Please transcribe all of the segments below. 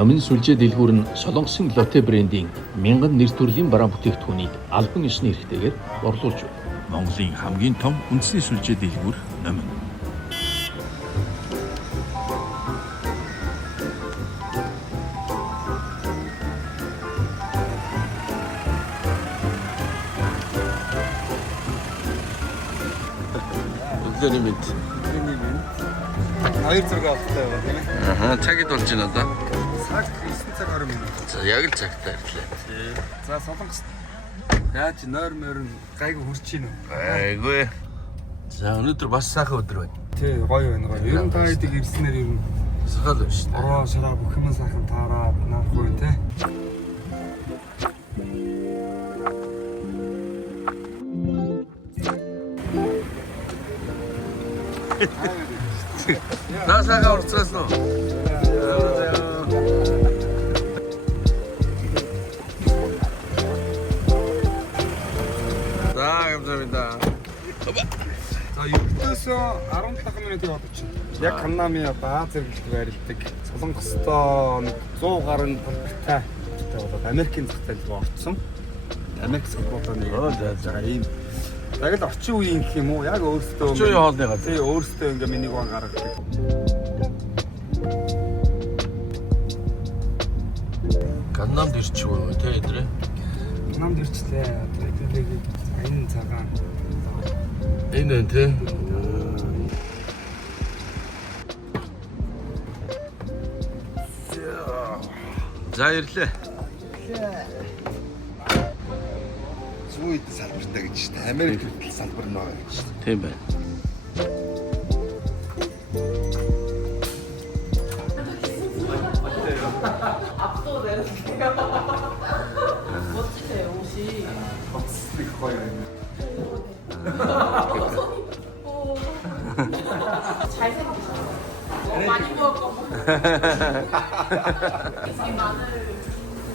Номын сүлжээ дэлгүүр нь Солонгосын Lotte брендийн мянган нэр төрлийн бараа бүтээгдэхүүнийг албан ёсны эрхтэйгээр борлуулж байна. Монголын хамгийн том үндэсний сүлжээ дэлгүүр Номын. Өглөөний мэд. Хоёр зураг авахтай байна тийм ээ. Аха, цагид болж байна одоо. Цаг 9 цаг 20 минут. За яг л цагтаа ирлээ. За Солонгос. Яаж нойр морин гайгүй хурж ийн үү? Айгүй. За өнөөдөр бас сайхан өдөр байна. Тий, гоё байна гоё. Ер нь та хэдийг ирснээр ер нь Сахал байна шүү дээ. ороо шараа бүх юм сайхан таараад наахгүй тий. За сайхан урцсан уу? За 감사합니다. За ердөөсөө 17 минутын бодож байна. Яг Каннами баа зэрэглэлд байрладаг. Солонгостоо нэг 100 гаруй толбортой болоод Америкийн зах зээл рүү орцсон. Америк салбараа нэг за ийм яг л орчин үеийн гэх юм уу? Яг өөртөө Орчин үеийн хоолны газар. Тий, өөртөө ингээ миний гоо гаргадаг. Ганнамд ирчихв тий эдрээ. Намд ирчлээ. Тэгээд энэ цагаан. Энэ энэ тий. За ирлээ. Зүүн салбартай гэж шүү дээ. Америк төрөл салбар нөө гэж шүү дээ. Тийм байна. 멋지세요 옷이. 스틱 거예요. 잘 생각하셨어요. 많이 먹었고. 이 마늘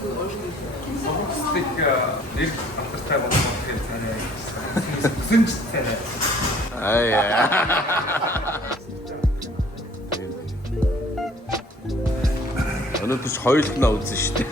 그 얼굴이. 스틱가 일 앞으로 먹는 게 잘해. 무슨 짓 해? 아예. 오늘도 저일도 나오지 시대.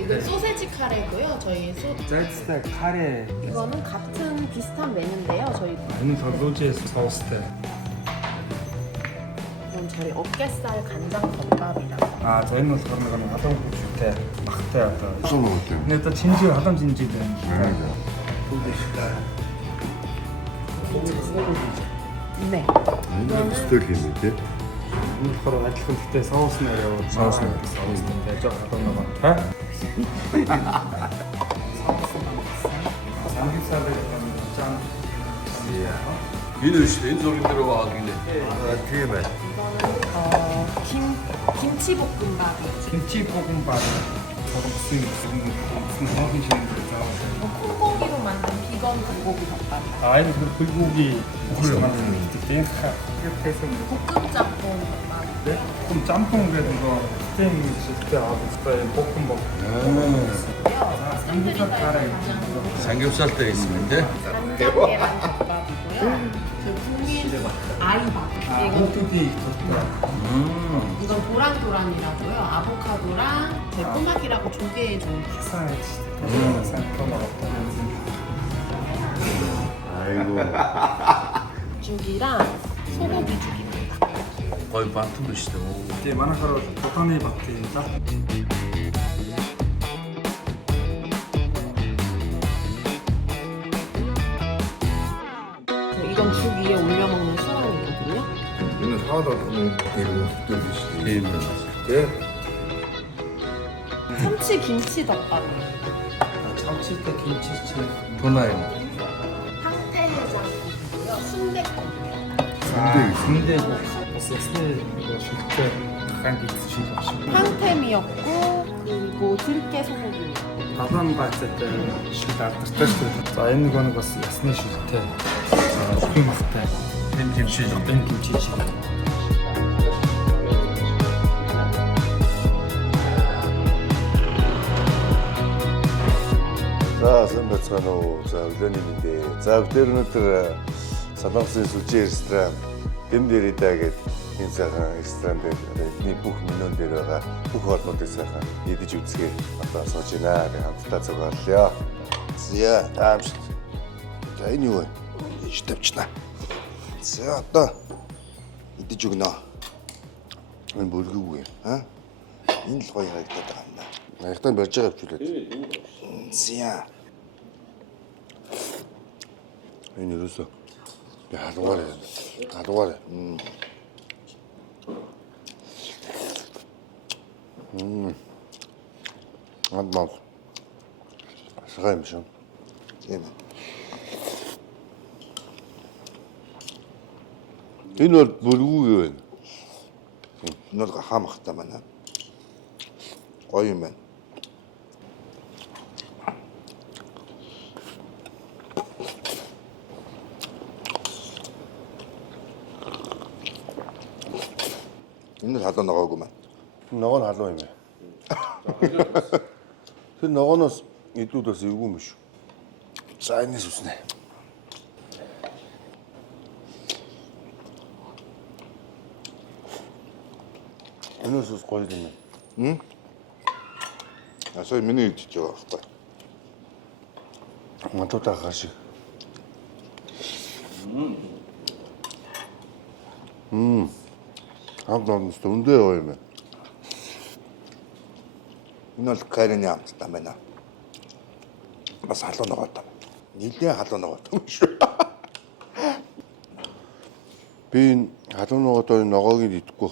이건 소세지 카레고요. 저희 잘스테 카레. 이거는 같은 비슷한 메뉴인데요. 저희 Энэ солонгос соустэй. 이건 저희 어깨살 간장 덮밥이라고. А за энэ болохоор нэг халуун хөвчтэй багтай одоо. Сум уу тийм. Энэ одоо чинжи халуун чинжи байна. 네. Энэ стил юм тий. Энэ болохоор адилхан гэхдээ соус нэр яваад соустэй жоо халуун байгаа. Ха? 삼겹살을 짠. Энэ шүү энэ зураг дээр байгаа гинэ. Тийм байна. 이거는 김치볶음밥이에요. 김치 볶음밥. 저거 무슨 호흡이 지는 거죠? 콩고기로 만든 피자. 이건 불고기 덮밥이다. 아, 이거 불고기 국물 만드는 게 이렇게 해서 볶음 짬뽕 덮밥. 네? 좀 짬뽕 그래도 이거 스테이크 진짜 아주 스타일 볶음밥. 삼겹살 가래. 삼겹살도 있습니다. 간장 계란 덮밥이고요. 그 국민 아이밥. 이건 호두기 이건 도란도란이라고요. 아보카도랑 제 꼬막이라고 조개에 좀 살 아이고. 죽이랑 소고기 죽입니다. 거의 반투르시죠. 이제 만화가로 보탄의 밭입니다. 이건 죽 위에 올려 먹는 수렁이거든요. 이는 사다 보면 되고 뜯듯이. 네. 네. 참치 김치 덮밥이에요. 참치대 김치찜. 도나요. 황태해장국이고요. 순대국이에요. 순대국. 스테이크 이거 실제 약간 익숙한 맛이고. 황태미역국 그리고 들깨 소고기. Таван бацтай шиг алдартай шүү дээ. За энэ нэг бас ясны шилтэй. За шүхэн махтай. 김치. энэ 김치 шиг. За сайн байцгаана уу. За өглөөний мэдээ. За өнөөдөр Солонгосын сүлжээ ресторан дэм дээр идэ гэдэг энэ сайхан ресторан дээр эдний бүх менюн дээр байгаа бүх хоолнуудыг сайхан идэж үзгээ одоо сууж байна. Би хамтдаа зогсоолё. За таамш. За энэ юу вэ? Иш тавьчихна. За одоо идэж өгнө. Энэ бүргүү юм. Аа? Энэ л гоё харагдаад байгаа юм да. Маягтаа барьж байгаа хвчлээд. За. Энэ юусоо. Халуугаар. Адмал. Сгай юм шиг. Тийм. Энэ бол бүргүү юм. Энэ бол хаамхтай байна. Гоё юм байна. Энэ халуун ногоогүй маань. Ногоо нь халуун юм ээ. Тэр ногооноос идүүд бас эвгүй юм шүү. За энэс үснэ. Энэс ус гоё юм. Асаа миний идэж байгаа байхгүй. Матута хашиг. Хамтдаа өндөө гоё юм байна. Энэ бол карины амттай байна. Бас халуун ногоотой. Нилээ халуун ногоотой юм шүү. Би энэ халуун ногоотой ногоог идэхгүй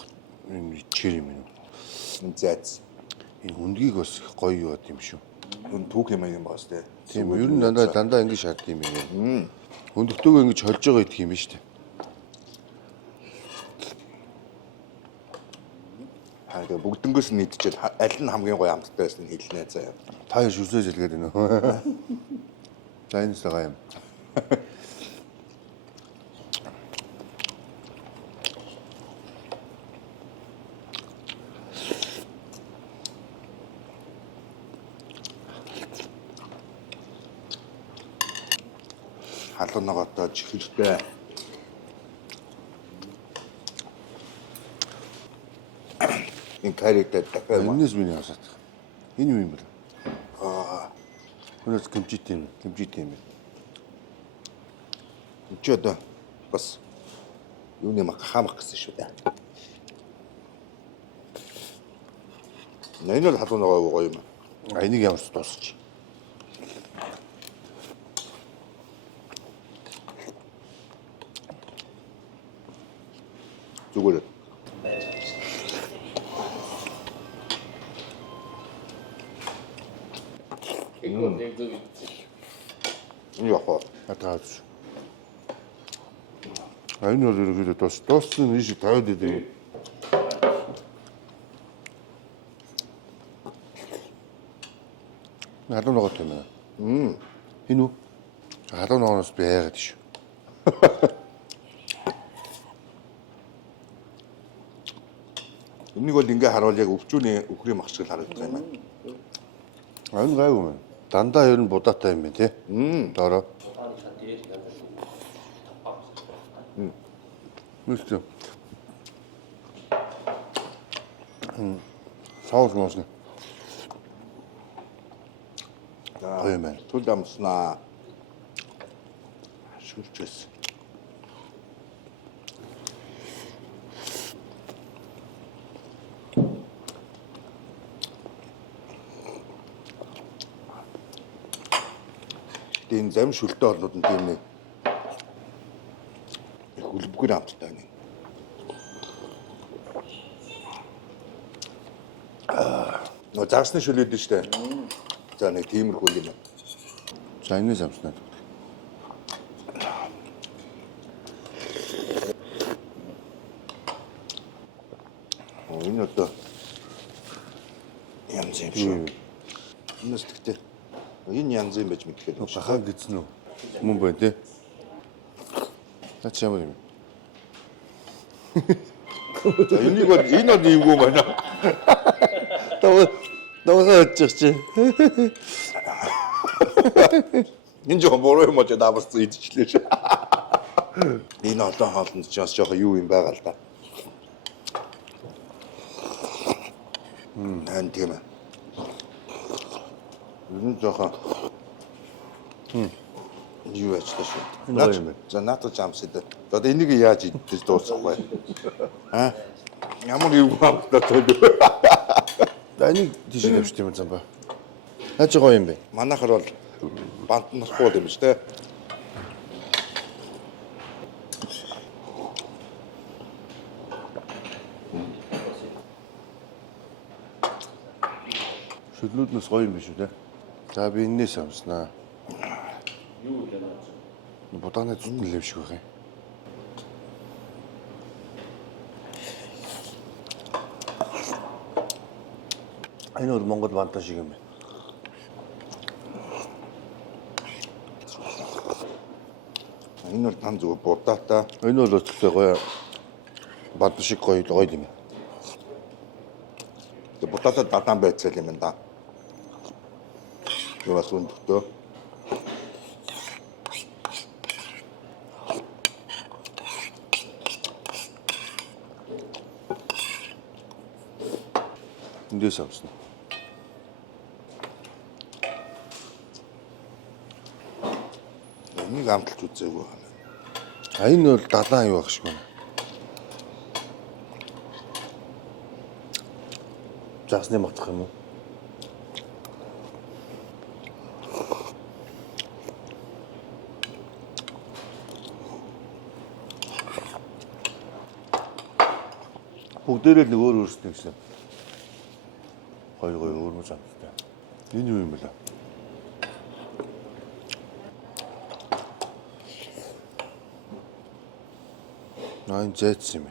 юм ичээр юм байна. Энэ зайц. Энэ хүндгийг бас их гоё яваад юм шүү. Энэ түүх юм юм байна сте. Тийм ер нь дандаа ингэ шат юм юм. Хөндөгтөөгөө ингэж холж байгаа идэх юм байна шүү дээ. Тэгээ бүгдэнгөөс нь идчихэл аль нь хамгийн гоё амттай байсан нь хэлнэ заяа. Та яш үсэж хэлгээд байна уу? За энэ сага юм. Халуун ногоотой чихэлтэй. Энэ каритай дахиад энэс миний хасаад. Энэ юу юм бэ? Өнөөс кимчит юм байна. Чи одоо бас юуны хаамах гэсэн шүү дээ. Энэ л халуун ногоо гоё юм. Энийг ямар ч дуусч. Зүгээр. Яхаа атаач. Энэ бол ерөөдөө дууссан нь шиг тавиад идэв. Халуун ногоотой юм аа. Энэ үү? Халуун ногоноос би яагаад шүү. Энийг бол ингээ харуул яг өвчүүний өхрийн мах шиг харагдаж байна. Энэ гайгүй юм. Дандаа ер нь будаатай юм байна тий. Дороо. Мөстө. Соус мөснө. Ой мен. Түл амснаа. Шүрчээс. Тийм зам шүлтэй олнууд нь тийм нэг хөлбгөр амттай нэг. Нөө загсны шүлээд нь штэ. За нэг тиймэрхүү юм. За энэ замснаа. Энэ одоо янз юм шүү. Энэс тэгтээ. Энэ янз юм байж мэдгээд байна. Бахаа гисэн үү? Мөн байна тий. За ч ямар юм. За энийг бол энэ од ивгүй байна. Даваа очиж. Энэ жоо бороо юм очиж даварсан идчихлээ ш. Энэ олон хоолнд ч бас жоохон юу юм байгаа л да. Хэн тийм ээ. Энэ жоохон юу ажиллаа шүү. За наатаж амсаад. Одоо энийг яаж идэж дуусгах вэ? Аа? Ямар юу хамтдаа төлөв. Энийг тийш тавьчих юм зам ба. Хаач гоё юм бэ? Манайхаар бол бант нахгүй юм шүү дээ. Шүлнүүднээс гоё юм биш үү те? За би энэс амснаа. Юу вэ? Будааны зүтэн лэв шиг байх юм. Энэ бол Монгол банта шиг юм байна. Энэ бол тань зүгээр будаатай. Энэ бол өцөлтэй гоё банта шиг гоё юм. Тэгээ будаатай дадаан байцал юм байна да. Юус өндөртөө. Эндээс авсан. Энийг амталж үзээгүй байна. А энэ бол далайн юу байх шиг байна. Загсны матах юм уу? Бүгдээрээ л нэг өөр өөрсдөө гэсэн. Гоё өөр санагдтай. Энэ юу юм бэ? Энэ зэц юм.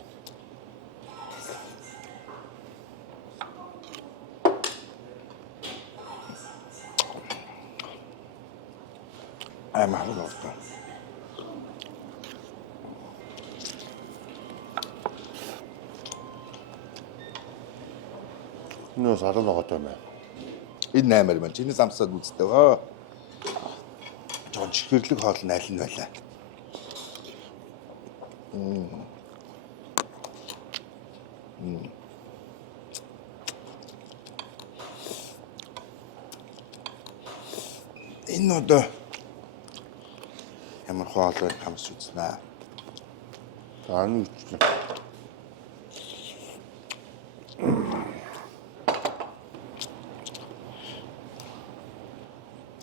Амар гоо. Нөө саран ногоотой юм байна. Энэ 8 байна. Чиний самсаад үзтээ. Жон чихэрлэг хоол нь аль нь байлаа. Энэ одоо ямар хоол вэ? Хамс үзнэ. Тааны үзнэ.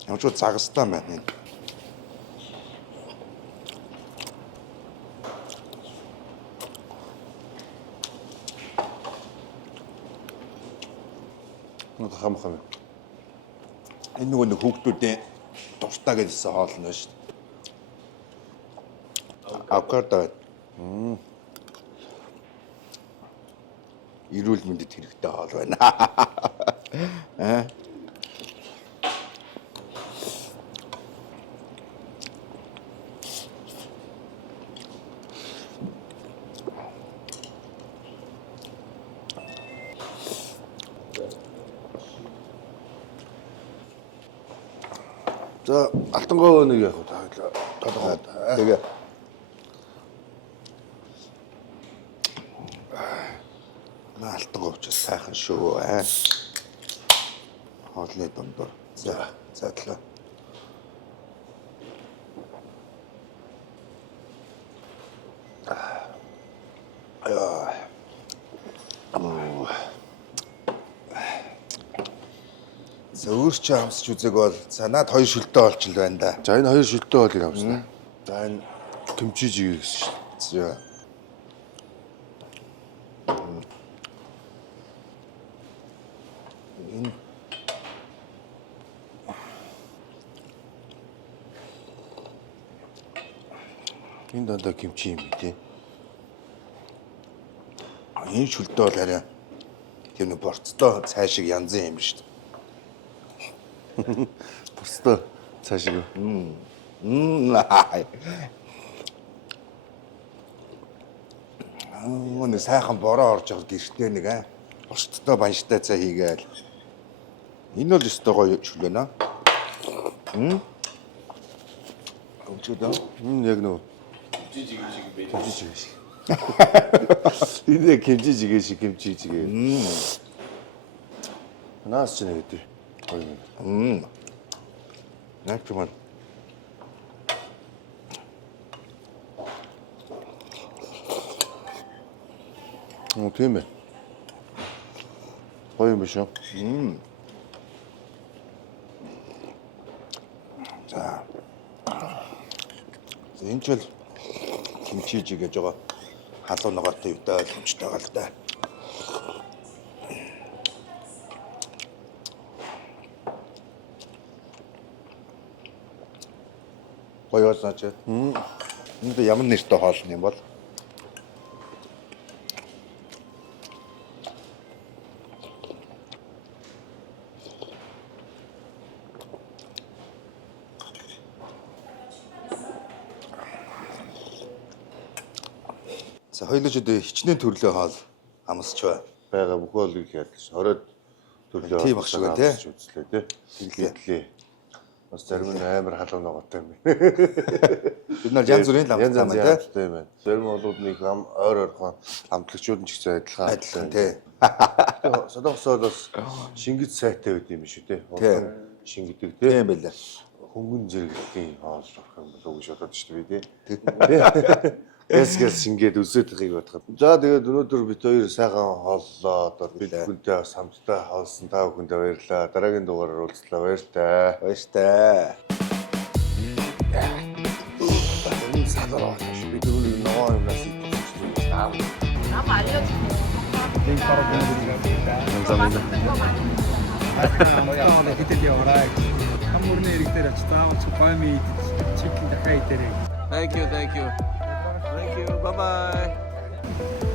Ямар ч загастай байна. Одоо хамах юм. Энэ нэг хүүхдүүдийн дуртай гэсэн хоол нь шүү дээ. Авокадо. Эрүүл мэндэд хэрэгтэй хоол байна. За алтангой нэг яг толгой. Тэгээ. Алтангой ч сайхан шүү. Хоолны дундор. За заадлаа. Зөөр чи хамсч үзэг бол за над хоёр шүлтээ олч л байна да. За энэ хоёр шүлтээ болыг хамснаа. За энэ тэмчиж ийг гэсэн шүү. Энэ дандаа кимчи юм тий. Энэ шүлтээ бол харин тийм нэг борцтой цай шиг янзын юм шүү дээ. Борцтой цай шиг. Нэг сайхан бороо орж байгаа гэртээ нэг борцтой банштай цай хийгээл. Энэ бол өстой гоё шүлэнэ. Өчигдөө яг нөө 김치 지게. 이제 김치 지게시 김치 지게. 나스 지내겠지. 그만. 되면. 거의 몇이요? 자. 인철 김치찌개 저거 한손 나갔다 있다 김치 나갔다. 거기 왔었지? 근데 ямар нэртэй хоол юм бол? За хоёулаа ч өдөө хичнээн төрлөө хоол амсч байгаа бүхэл их ядаж оройд төрлөө тийм ах шиг тий үзлээ тий тэглээ бас зарим нь амар халуун ногоотой юм бид нар янз бүрийн ламтай тийм байна зарим болууд нэг ойр ойрхон амтлагчуд нь ч гэсэн адилхан тий содогсоод бас шингэц сайтай байд юм шүү тий шингэдэг тий тийм байлаа хөнгөн зэрэглэлийн хоол орох юм болов уу гэж бодож шүү дээ тий Эсгээс шингээд үзээд байгааг бодоход. За тэгээд өнөөдөр бид хоёр сайхан хооллоо. Одоо бид бүхэнтэй бас хамтдаа хоолсон та бүхэндээ баярлалаа. Дараагийн дугаараар уулзлаа. Баяртай. Баяртай. Энэ салаа бид өөрийн ногоо юмнаас идэвхтэй. 남 알려주세요. Link 바로 보내드리겠습니다. 감사합니다. 뭐야? 기대돼 오라. 한국인의 이렇게 때려 주다. 초파미 치킨 다 카이테레. Thank you. Bye-bye.